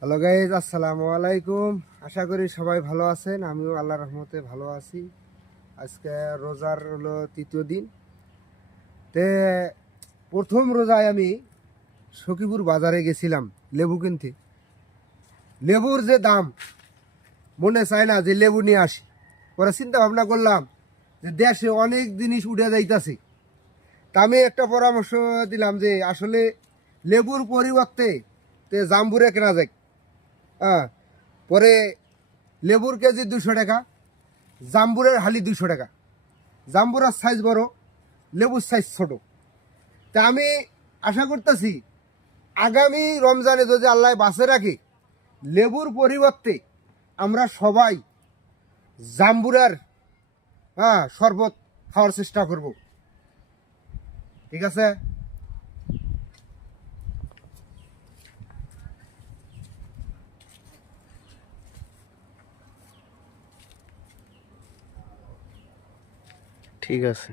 Hello guys, আসসালামু আলাইকুম। আশা করি সবাই ভালো আছেন। আমিও আল্লাহর রহমতে ভালো আছি। আজকে রোজার হলো তৃতীয় দিন। তে প্রথম রোজায় আমি সখীপুর বাজারে গেছিলাম লেবু কিনতে। লেবুর যে দাম, মনে চায় না যে লেবু নিয়ে আসি। পরে চিন্তা ভাবনা করলাম যে দেশে অনেক জিনিস উঠে যাইতাছে। তা আমি একটা পরামর্শ দিলাম যে আসলে লেবুর পরিবর্তে জাম্বুরে কেনা যায়। হ্যাঁ, পরে লেবুর কেজি 200 টাকা, জাম্বুরের হালি 200 টাকা। জাম্বুরার সাইজ বড়, লেবুর সাইজ ছোট। তা আমি আশা করতেছি আগামী রমজানে যদি আল্লাহ বাঁচে রাখে, লেবুর পরিবর্তে আমরা সবাই জাম্বুরার শরবত খাওয়ার চেষ্টা করব। ঠিক আছে? ঠিক আছে।